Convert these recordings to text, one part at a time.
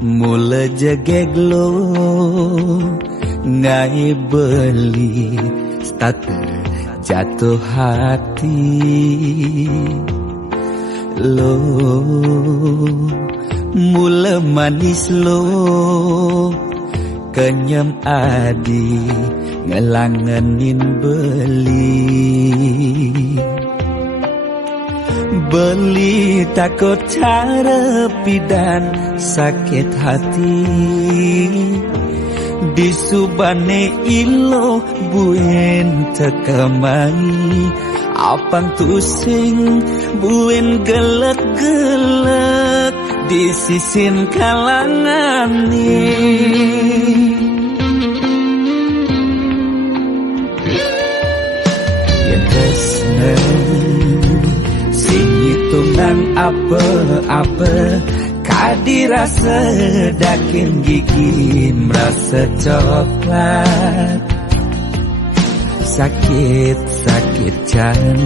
Mula jegeglo ngai beli starter jatuh hati lo mula manis lo kenyam adi ngelangenin beli takut harepi dan sakit hati di subane ilo buen tekamai apang tusing buen gelek-gelek di sisin kalangan ni yang tresna hitungan apa-apa kadirasa dakin gigi merasa coklat sakit jan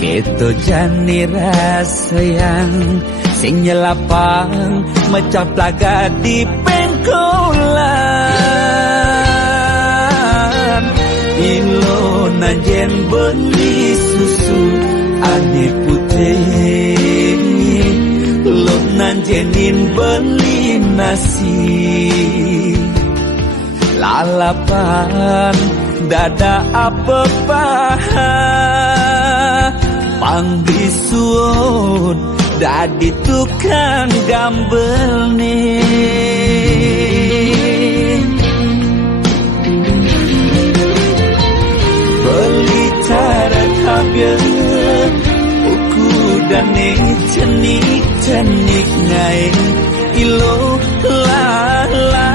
keto jani rasa yang sing nyelapang mecah plaga di pengkolan ilo nanjen beli susu ane putih lo nanjenin beli nasi lalapan dada apa paha pangbisuon dadi tukang gambel nih beli cara kabel dane cenik ngai ilo la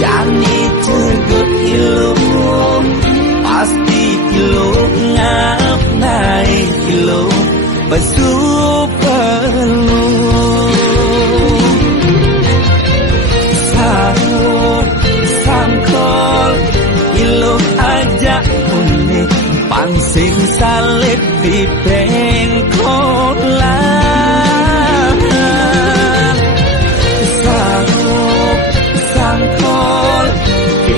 jani tegut ilo pasti ilo ngap naik ilo bersuperlu sangkol ilo ajak unik pangsing salib di pengkolan sangkol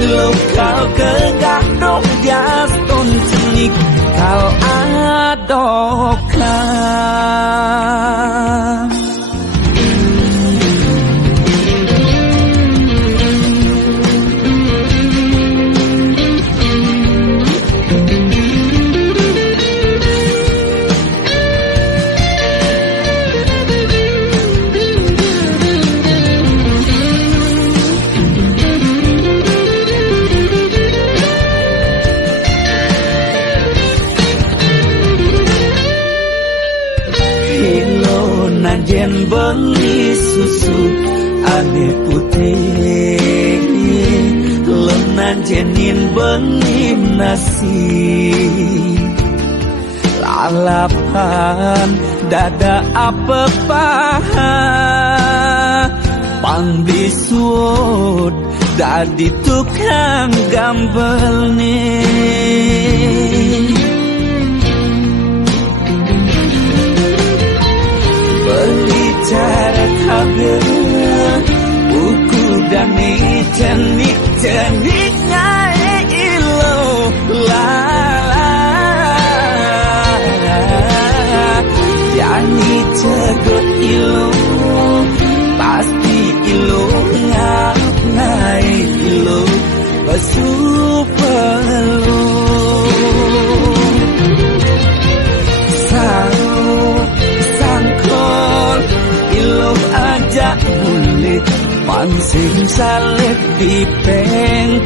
ilo kau kegadok jaston cenik kau adokkan jen beli susu ane putih lenan jenin beli nasi lalapan dada apa paha pangbisuon dadi tukang gambel nih cara kabel buku dan cenik ngai ilo la yani tegut ilo pasti ilo ngap ngai ilo bersuperlu ajak bulit pangsing salib di pengkolan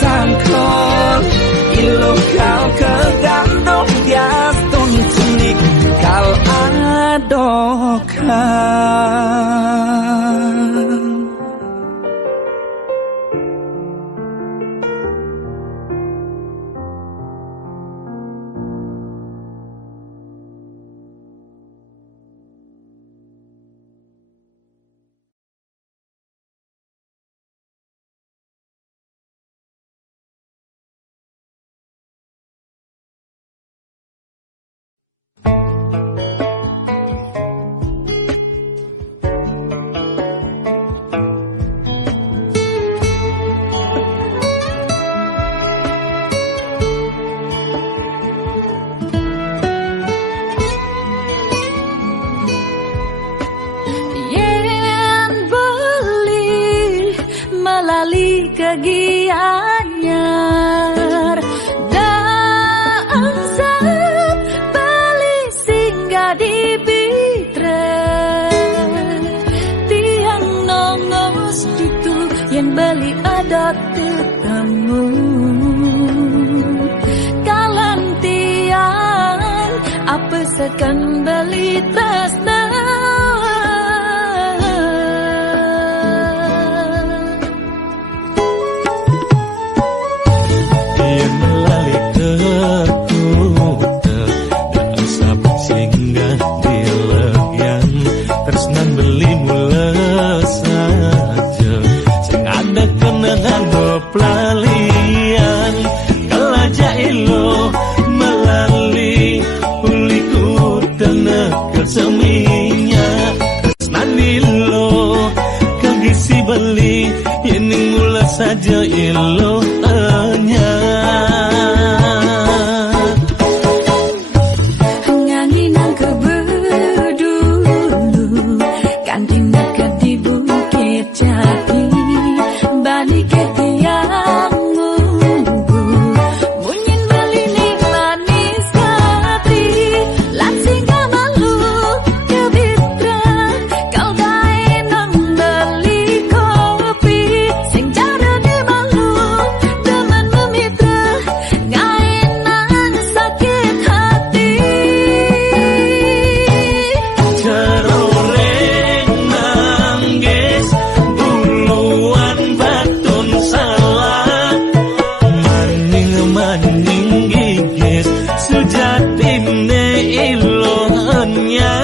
sangkol ilo kau kegandok jaston cenik kau adokkan kegianyar dangsat bali singgah di Bitra tiang nongos itu yang beli adat tetamu kalan tiang apa sekan beli tresna pelalian kalaja ilo melali uliku tenek keseminya nanilo kagisi beli ini mula saja ilo hanya nganginang keberdulu kan tindak di Bukit Jati balik ke tiang munggu munyin beli nih manis hati langsing malu ke Bitra kau gae nang beli kopi sing cara di malu teman memitra gae nang sakit hati ceroreng nangis buluan batun salah maning gigis sujatine ilohnya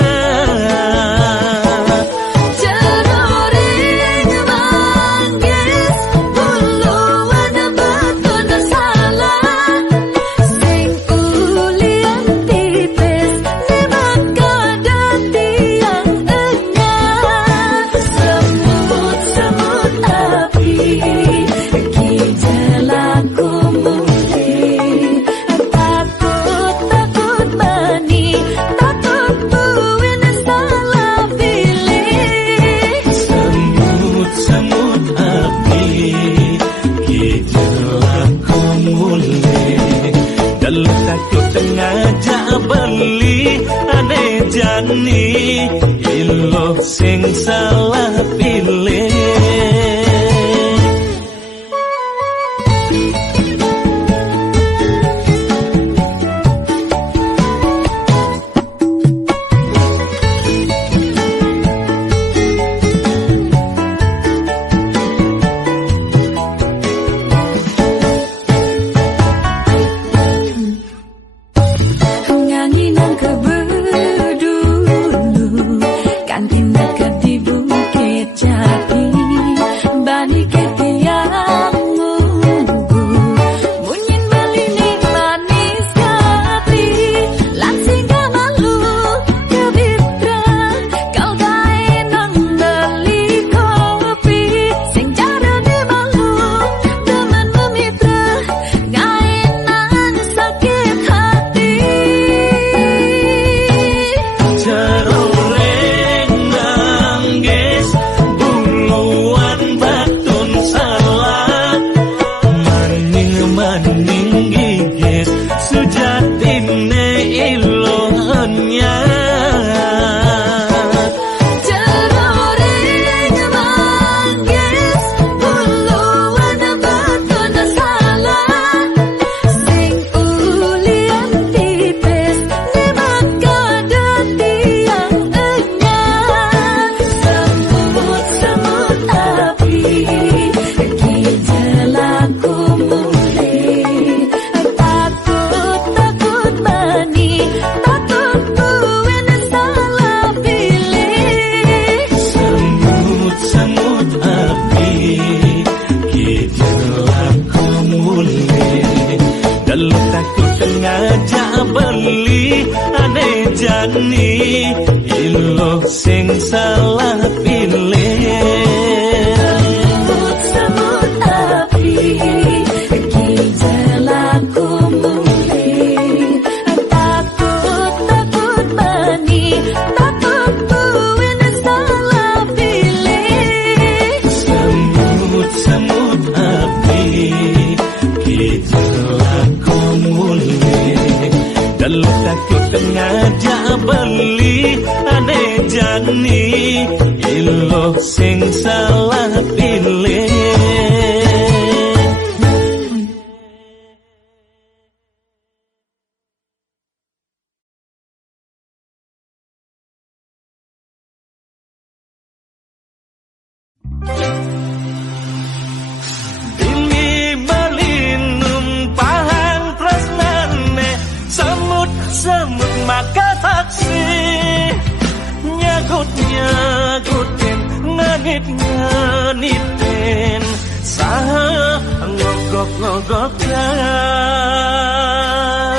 ceroreng manggis buluan batun salah sing ulian tipis nemak kadati yang enyah semut api kijelaku muli takut mani takut buin salah pilih semut api kijelaku muli dalam takut ngajak beli aneh jani ilo sing salah pilih nganginang keberdulu kan tindak di Bukit Jati balik ke tiang munggu munyin beli nih manis hati langsing malu ke Bitra kau gae nang beli kopi sing cara di malu teman memitra gae nang sakit hati ceroreng nangis buluan batun salah maning gigis sujatine ilohnya ceroreng manggis buluan batun salah sing ulian tipis nemak kadati yang enyah semut api kijelaku muli takut mani takut buin salah pilih semut api kijelaku muli dalam takut ngajak beli aneh jani ilo sing salah pilih semut api kijelaku muli takut mani takut buin salah pilih semut api Delok takut ngajak beli ane jani ilo sing salah pilih. Semut maka taksi nyagut-nyagutin nganit-nganitin saha ngogok-ngogokan.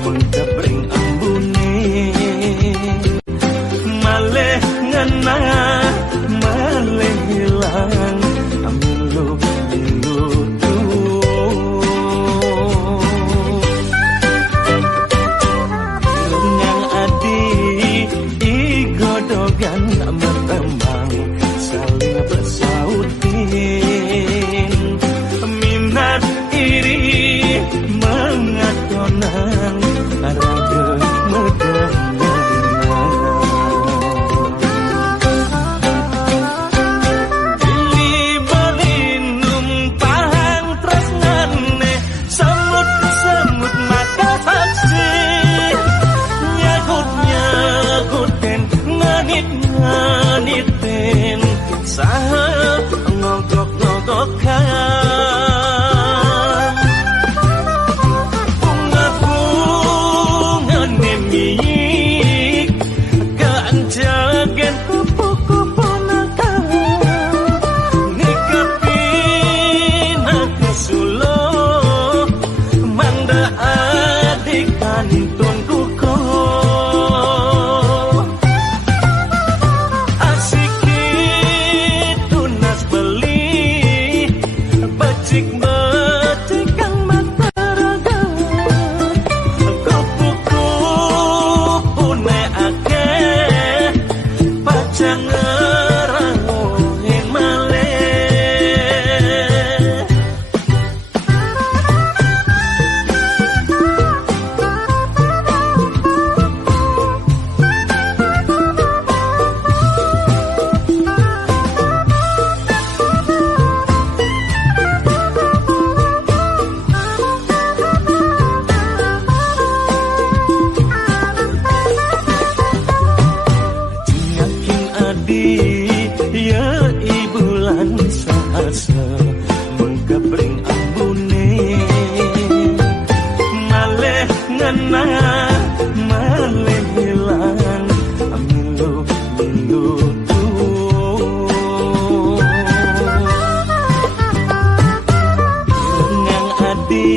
Mengkepring ambune maleh ngena maleh hilang milu-milu yang adi igodogan merembang saling bersautin minat iri mengatonan raga medang Dili balinum pahang tresnane semut-semut mata taksi nyagut-nyagutin nganit-nganitin saha ngogok-ngogokan. Jagen kupu-kupu nakal nikapin aku sulo manda adik kantun kuko asiki tunas beli becik-becik kang mata raga kupu-kupu ne akeh jangan ngomongin maleh. Ya ibulan saasa mengkepring ambune maleh ngena maleh hilang milu-milu yang adi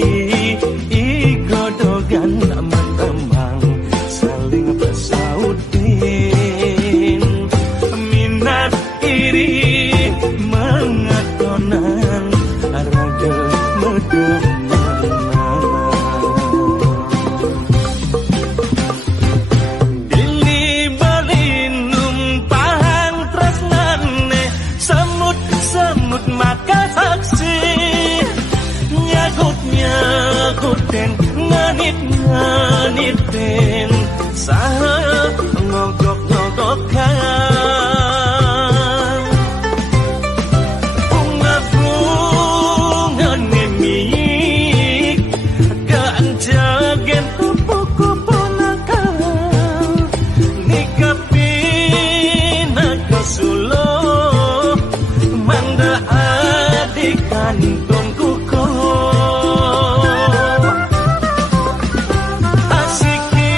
igodogan merembang saling bersautin iri mengatonan raga medang Dili balinum pahang tresnane semut-semut maka taksi nyagut-nyagutin nganit-nganitin saha ngogok-ngogokan. Jagen kupu-kupu nakal nikapin aku sulo manda adik kantun kuko asiki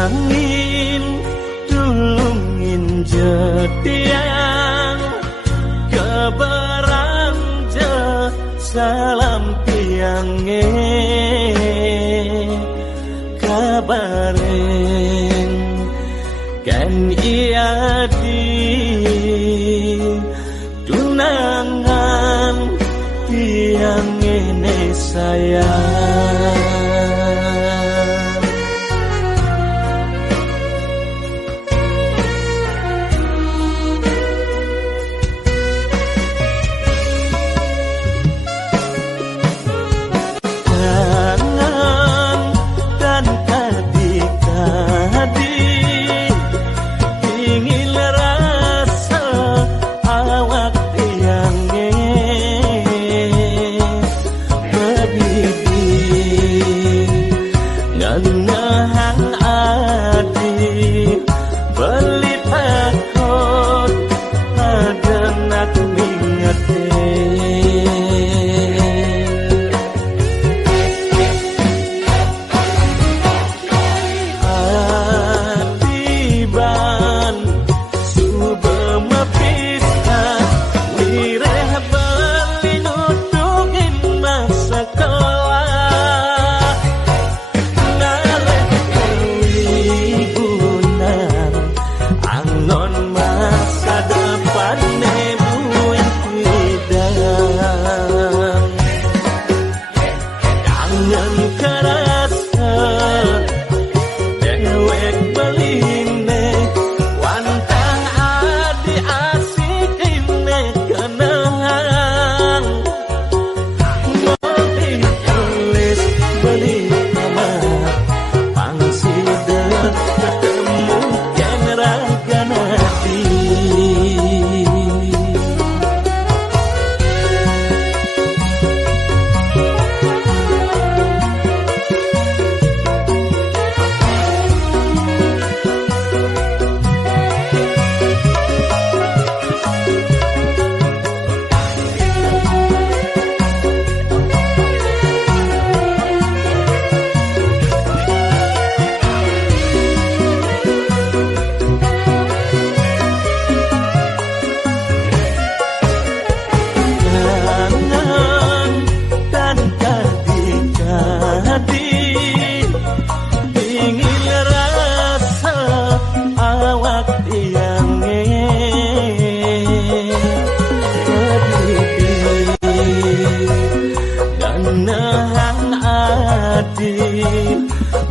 Angin dulungin jediang keberanja salam piange kabareng kan iya di tunangan piange ne sayang.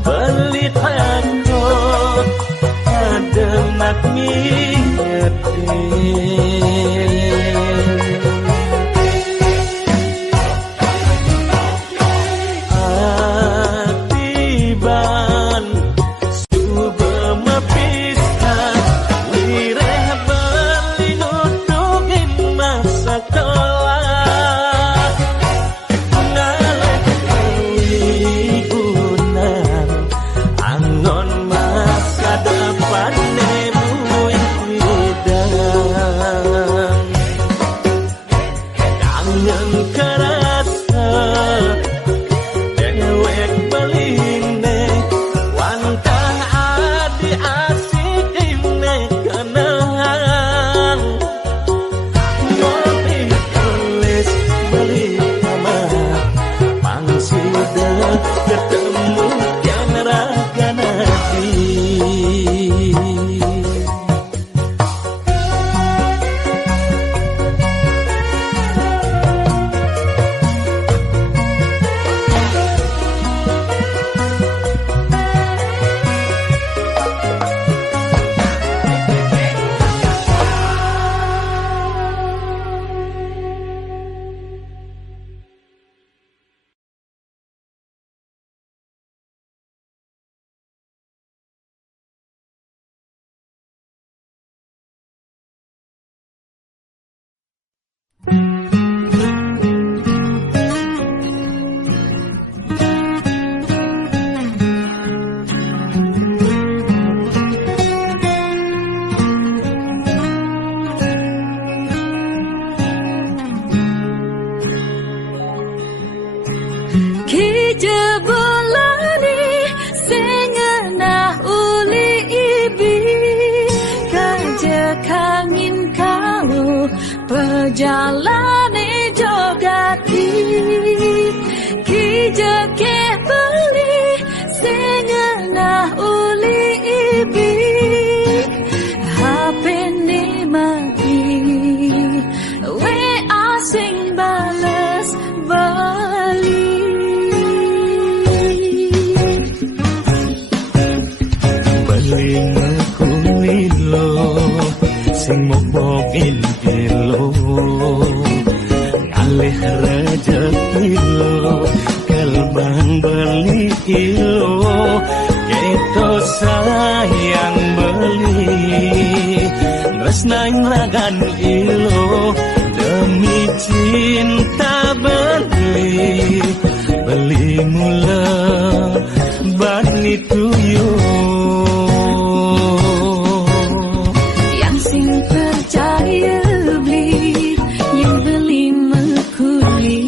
Belit takut ademat ngerti Kijebulani sengenah uli ibi kajekangin kau perjalane jogati kijeke beli sengenah uli ibi HP ni mati we asing balas bali Lilo sing mobogin kilo ngalih rezeki lo kalbang beli kilo keto sayang beli tresnain ragan ilo demi cinta beli mula bani tuyo percaya beli yang beli mekuli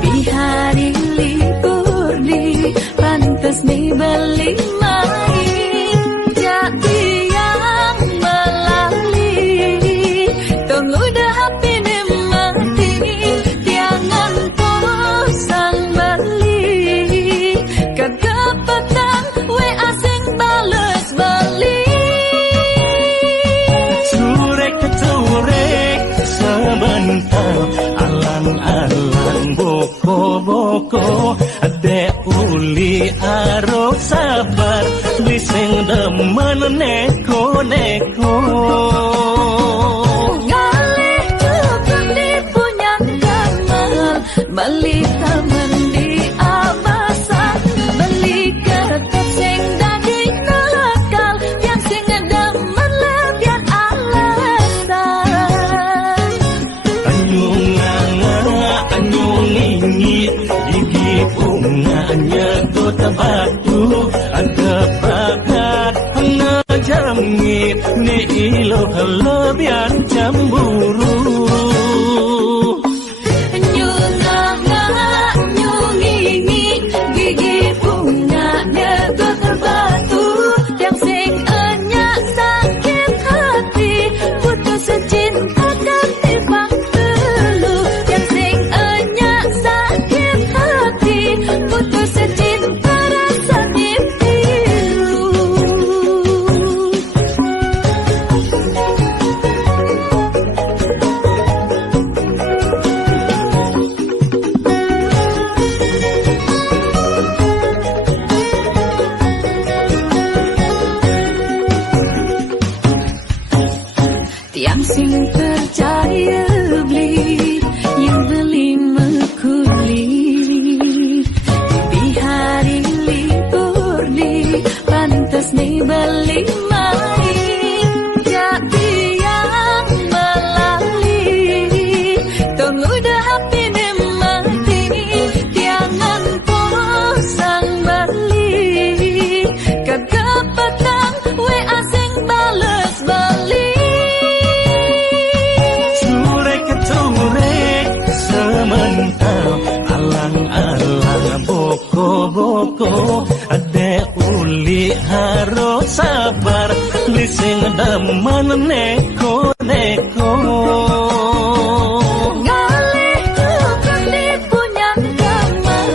di hari libur di pantas nih beli main jadi yang melali tunggu dah hati nih mati jangan bosan beli kedapatan we asing balas beli sebentar alang-alang boko-boko ade uli aro sabar bising demen neko-neko ngalih tukang di punya kamar beli taman di abasan beli kertas sing daging nakal yang sing demen lebihan alasan bunganya kota batu ada bakat ngejamit ni ilo kelebihan cemburu nyungi gigi bunganya kota batu yang sing enyak sakit hati putus secinta ketimbang dulu yang sing enyak sakit hati putus secinta rasanya pilu tiang sing percaya beli yang beli mekuli di hari libur di pantas nih beli main jadi yang melali tunggu dah hati nih mati jangan bosan beli kedapatan we asing balas beli sementara alang-alang boko-boko ade uli harus sabar lising demen neko-neko ngalih tukang di punya kamar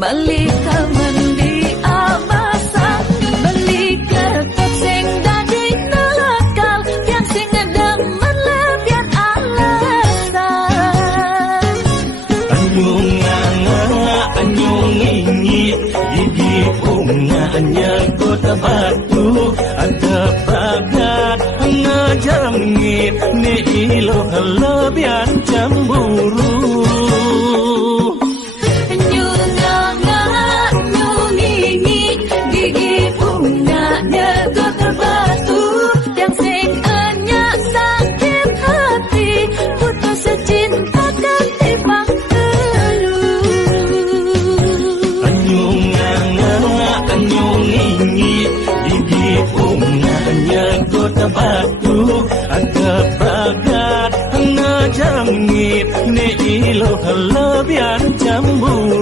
beli taman di abasan beli kertas sing daging nakal yang sing demen lebihan alasan anyungi gigi bunganya kota batu ada bakat ngejamit ni ilo kelebihan cemburu nyungi gigi bunganya kota batu yang sing enyak sakit hati putus secinta ketimbang dulu anyungi gigi bunganya kota batu ada bakat ngejamit ni ilo kelebihan cemburu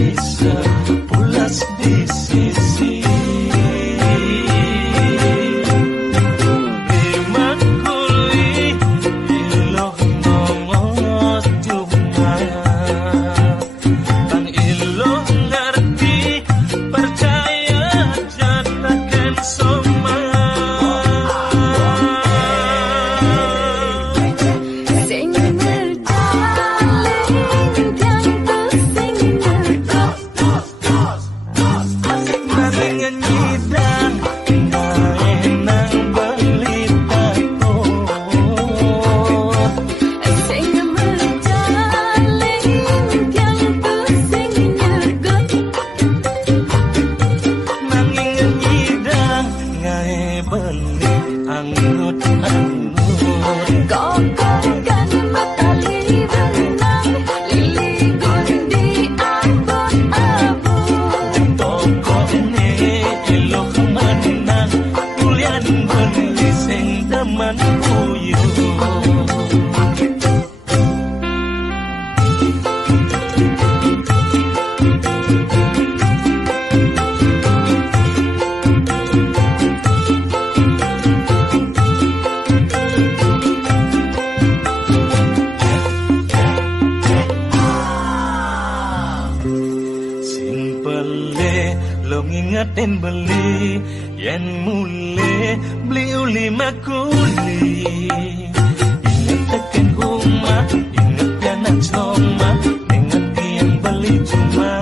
bisa pulas di sisi. Den beli yen mule beli uli makuli. Ingat tekan rumah, ingat anak soma, ingat yang beli cuma.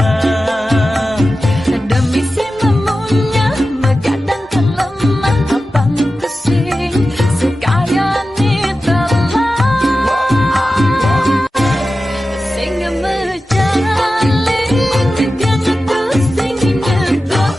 Demi si memunya begadang kelemah abang pusing sekaya ni telah sing mejali dia ngetusing nyegot.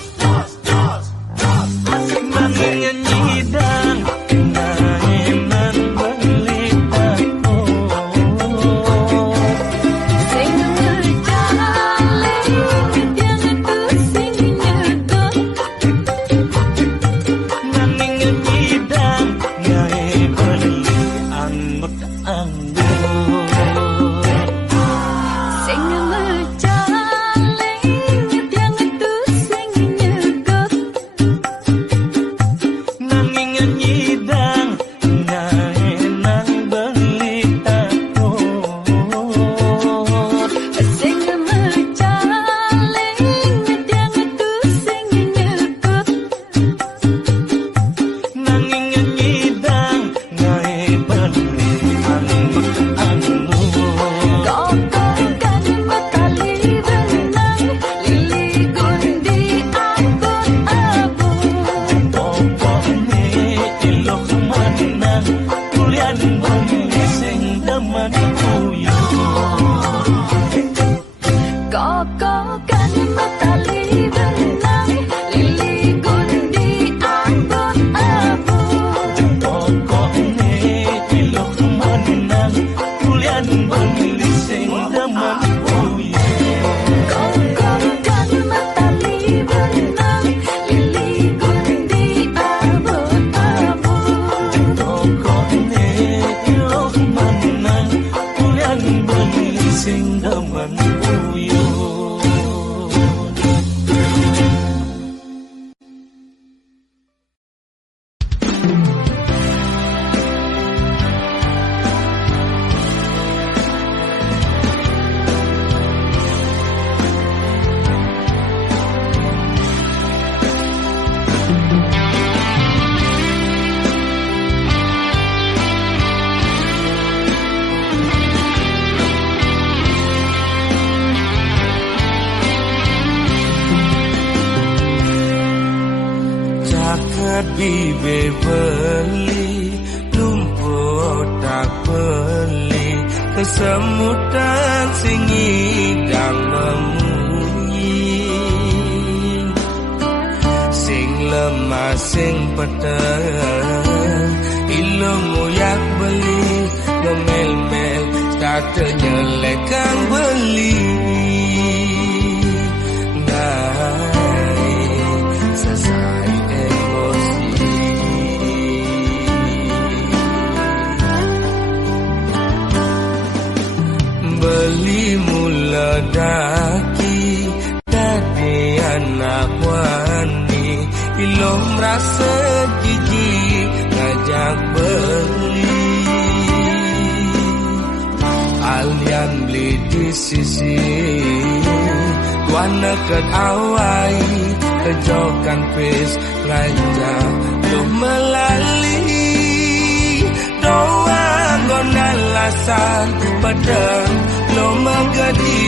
Bibe beli lumpur tak beli kesemutan sing idang memunyi sing lemah sing peteng ilmu yak beli memel-mel kata nyelek kang beli beli mula daki Ilom rasa jijik ngajak beli. Alian beli di sisi Tuan nekat awai kejokan pis ngajak lo melali. Doang gona lasan pedang lo menggadi.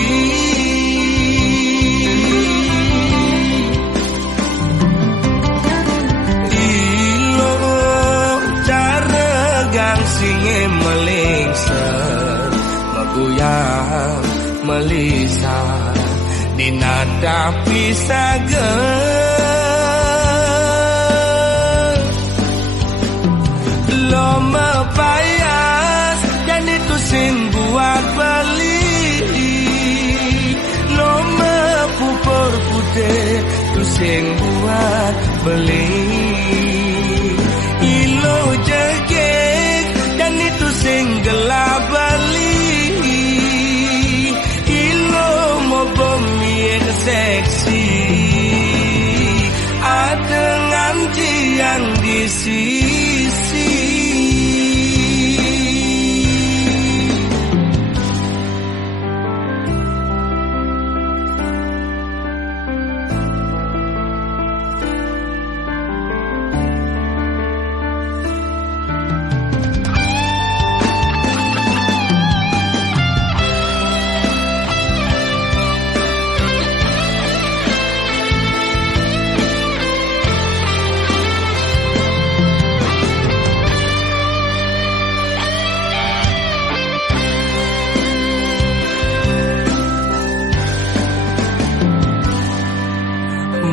Singe melingser meguyang melisa di nada pisager. Lo mepayas dan itu sing buat beli. Lo mepupur putih itu sing buat beli. Ilo jegek dan itu sing gelap bali. Ilo mau bumi yang seksi. Ada nganji yang di sisi.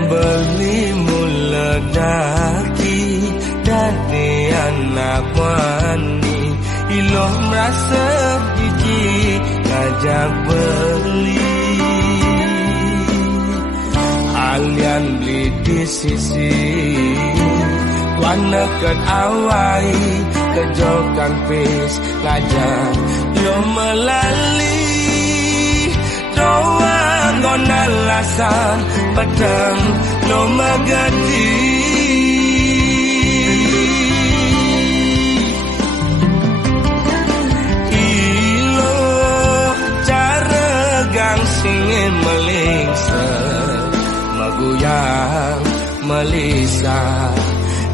Beli mula daki dari anak wani. Iloh merasa jijik ngajak beli. Alian beli di sisi Tuan nekat awai kejokan pis ngajak lo melali. Doang gona lasan pedang lo megadi. Ilo cara gang singe melingser meguyang melisa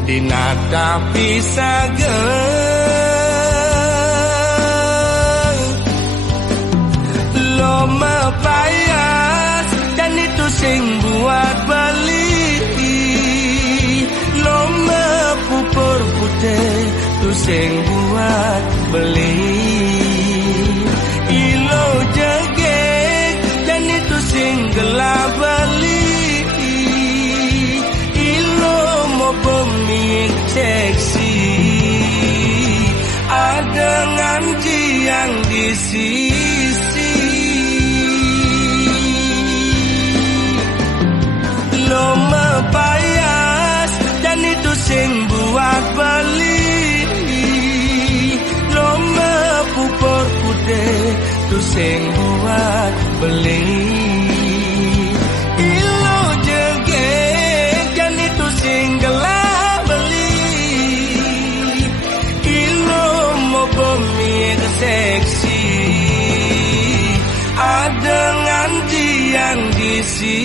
di nada pisager. Lo mepayas dan itu sing buat beli. Lo mepupur putih itu sing buat beli. Ilo jegek dan itu sing gelap bali. Ilo mau bumi seksi. Ada nganji yang di sisi. Lo mepayas dan itu sing buat beli. Lo mepupur putih itu sing buat beli. Ilo jegek dan itu sing gelap beli. Ilo mau bumi seksi. Ada nganji yang di sisi.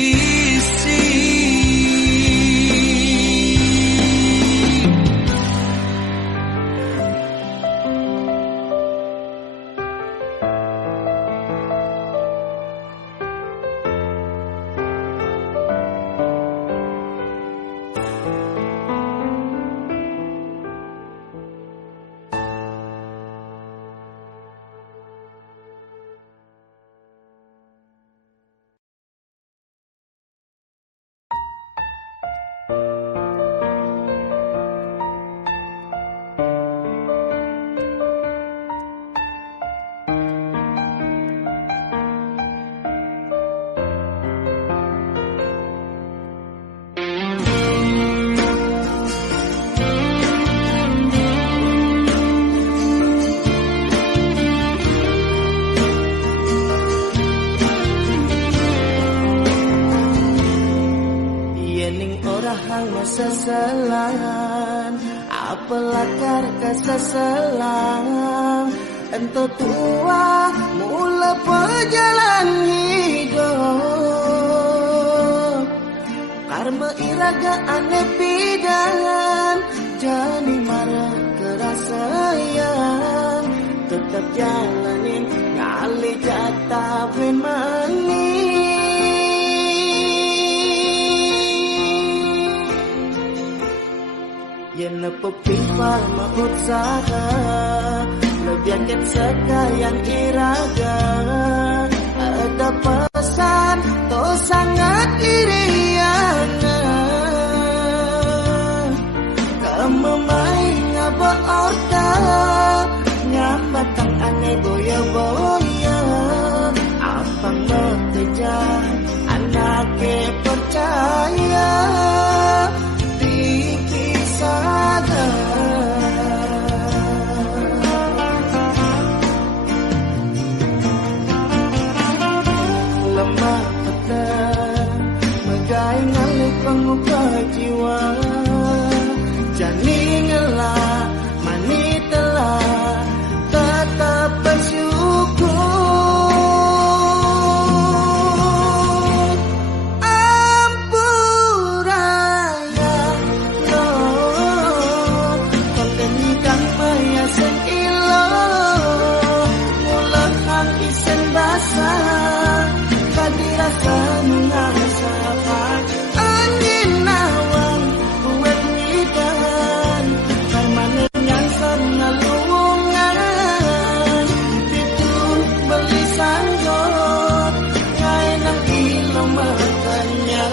bilang masasalan, apalah karka sasalang. Ento tua mula perjalanan hidup, karma iraga ane pidan, jani marah kerasa sayang. Tetap jalanin ngali jatah ben mani. Yen pepipal maut saha, lebihan sekalian iraga. Ada pesan to sangat iriana, kamu main ngaba orta, nyambatang aneh boya-boya. Apa ngekejar anaknya percaya dipisahkan. Lemah petang megai ngalih pengubah jiwa, jani ngelah mani telah tetap bersyukur. Ampuraya Lord, penggendang maya sen ilo, mulut hang isen basah, kadirasa mengasapan. Angin nawang buat nidan, permanen yang senalungan. Ditun beli sanggot, ngai nang ilo makanya.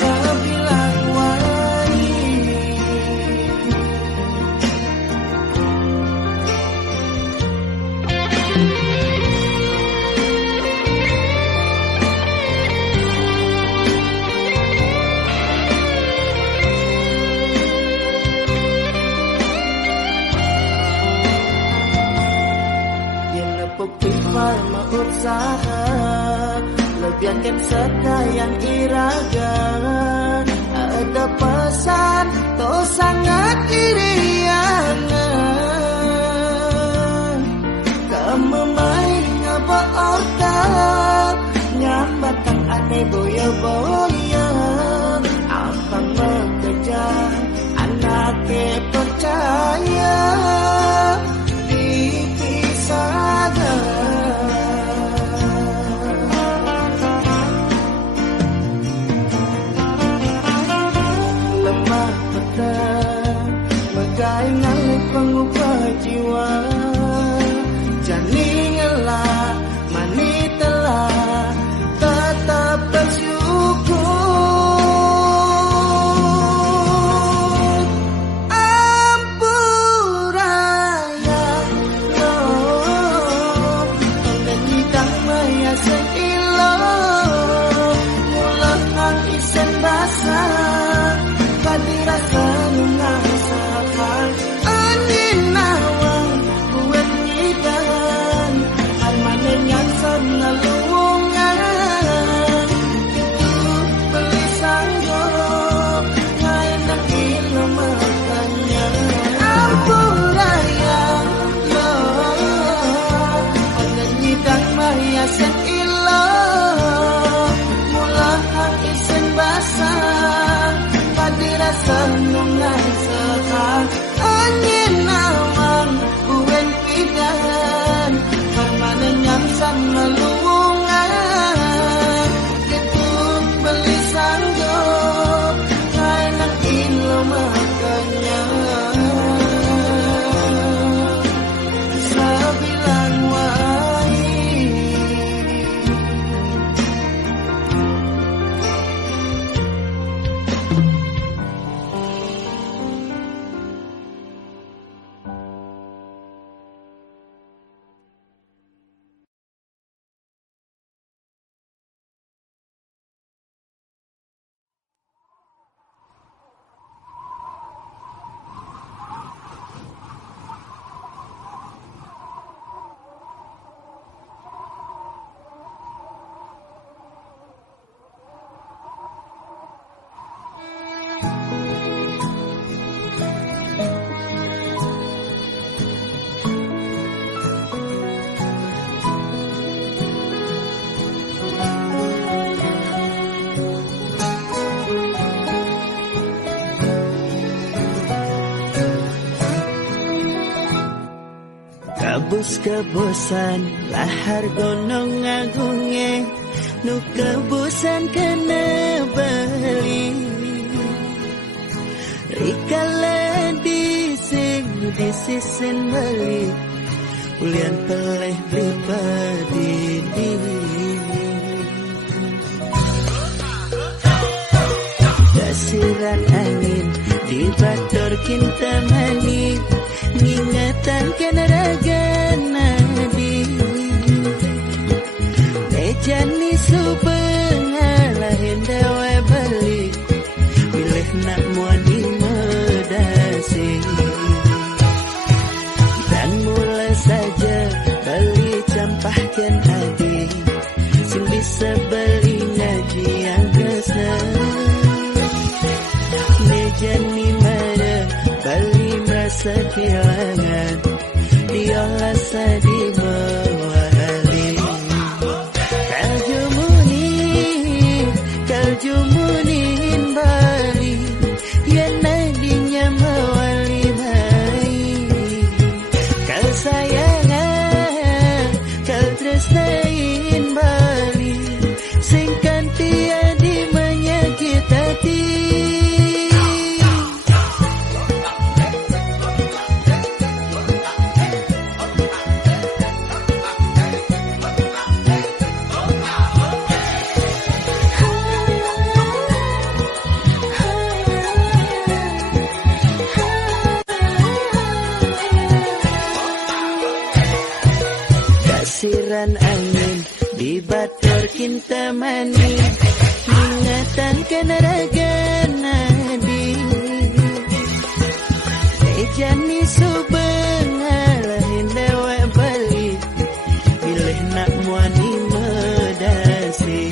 Sabilang wai, yang nepupipal maut saha, lebihan sekalian iraga. Ada pesan to sangat iriana, kamu main ngaba orta, nyambatang aneh boya-boya. Apa ngekejar anaknya percaya dipisahkan. Lemah petang megai ngalih pengubah jiwa, jani ngelah mani telah tetap bersyukur. Ampuraya Lord, penggendang maya sen ilo, mulut hang isen basah, kadirasa mengasapan. Angin nawang buat nidan, permanen yang senalungan. Itu beli sanggup, ngai nang ilo makanya. Ampuraya Lord, penggendang maya sen ilo, mula hang isen basah, kadirasa mengasapan. Angin nawang buat pidan, permanen yang senalungan. Itu beli sanggup, ngai nang ilo makanya. Sabilang wai, Haus kebosan lahar gonong ngagunge nu kebosan kena bali rikala disisen bali ulian peleh pribadi dasiran angin di bator kinta mani ngingatan kena raga nadi mejani subengala hendawa balik milih nak muadi medasi dan mulai saja beli campahkan hadi sing bisa beli ngaji yang kesal mejani mana beli merasa kehilangan diolah sadi mewali kaljumunin bali yang nadinya mewali mai kal sayangan kal tresnain bali singkan tiadi menyakit hati siran angin di bator kinta mani ingatan kena raga nadi ejani subengala hendawa balik pilih nak muani medasi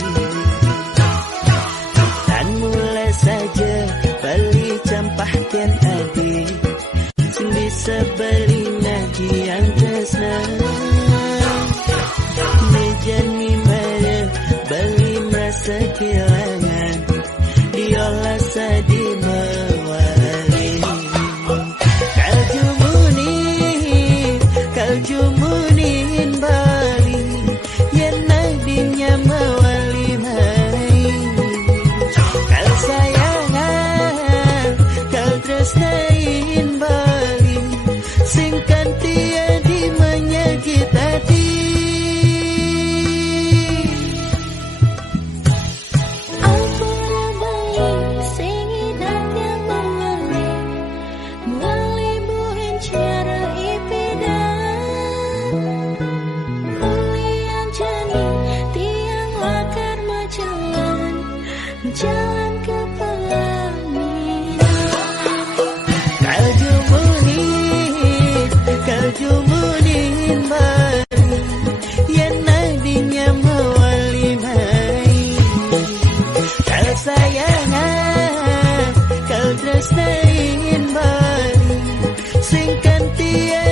dan mulai saja bali campahkan adi sing bisa beli ngaji yang tresna mejani mana beli merasa kehilangan diolah sadi mewali kaljumunin bali yang nadinya mewali mai kal sayangan kal tresnain bali singkan tiadi menyakit hati jalan ke pelaminan kaljumunin bali yang nadinya mewali mai kal sayangan kal tresnain bali singkan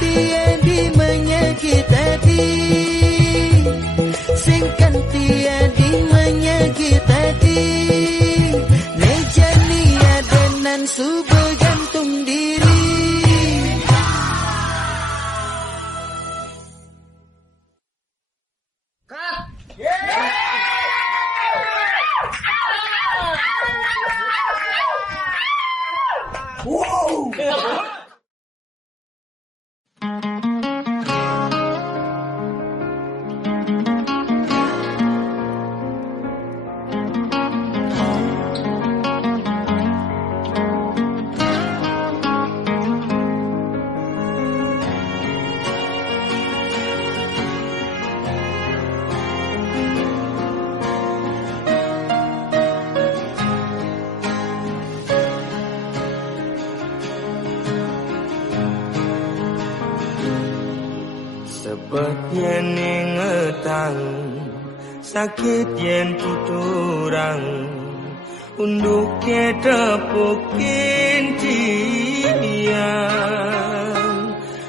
tiadi menyakit hati singkan tiadi menyakit hati mejani adenan subuh gantung diri Sebab yen ingetang sakit yen tuturang Unduk tepukin tiang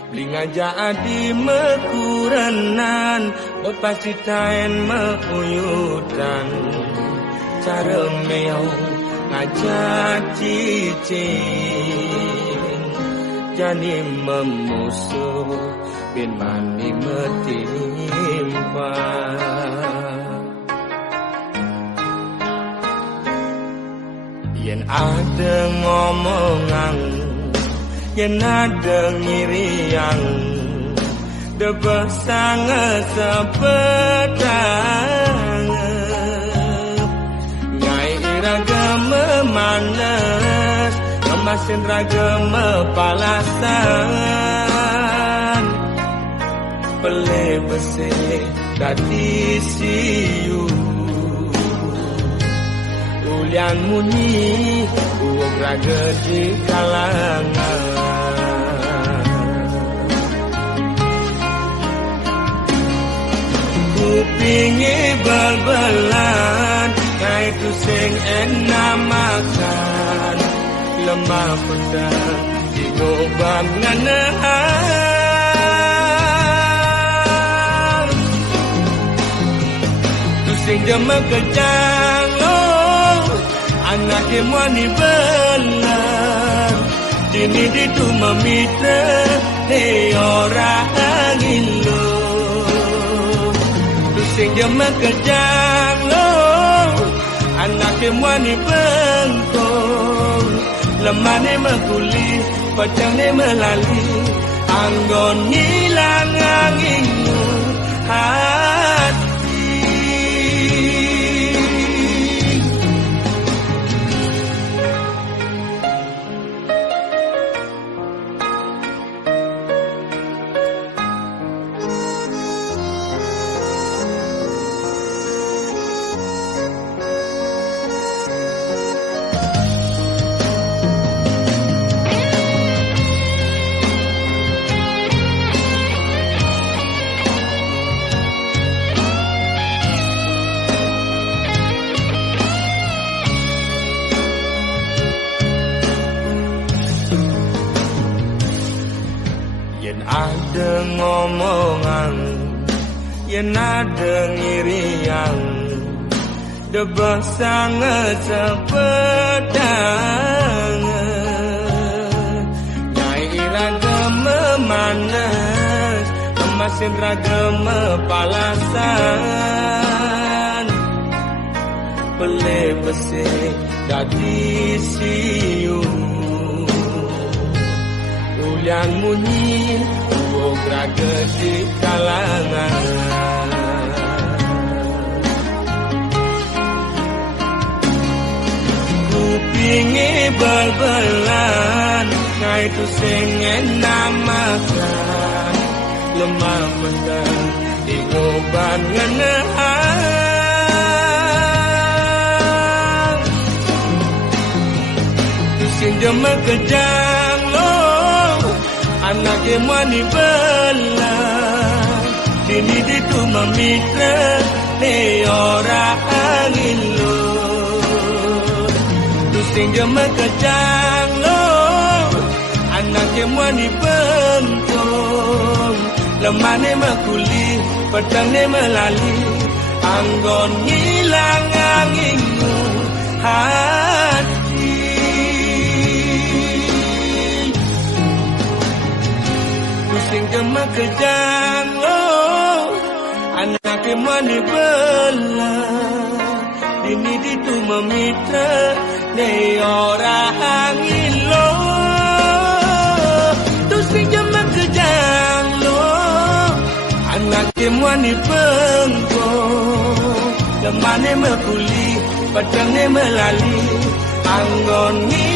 Blingaja adi mekuranan Bepasitain mekuyutan Cara meong ngajak cicing Jani memusuh bin mani metimpa Yen ada ngomongan Yen ada ngiriang Debesang sepedang Ngai iraga memanas Memasin raga mepalasan Pele besi dadi siu Ulian munyi uang raga di kalangan Kupingi bal-balan Kaitu sing enak makan Lemah pedang di gobang nanahan Tu sing jama kejang lo Anak kemwani belang Dini ditu memitra Hei orang ilo Tusing jama kejang lo Anak kemwani bengkong Lemah ni mekuli Pacang ni melali Anggon hilang anginmu hati Ada ngomongan Yen ada ngiriang Debesang sepedang Nyai raga memanas Memasin raga mepalasan Pele besi dadi siu Ulian munyi uang raga di kalangan Kupingi bal-balan Ngaitu sing enak makan Lemah pedang di goban ngenahan Tu sing jama kejang lo Anak kemwani belang Dini ditu memitra Ni orang ilo Tusing jama kejang lo Anak kemwani bentong Lemah ni mekuli Pedang ni melali Anggon hilang anginmu hati Sing jama kejang lo Anak kemani belang Dini ditu memitra Ni orang ilo Tu sing jama kejang lo Anak kemani bengkong Lemah ni mekuli Pedang ni melali Anggon ni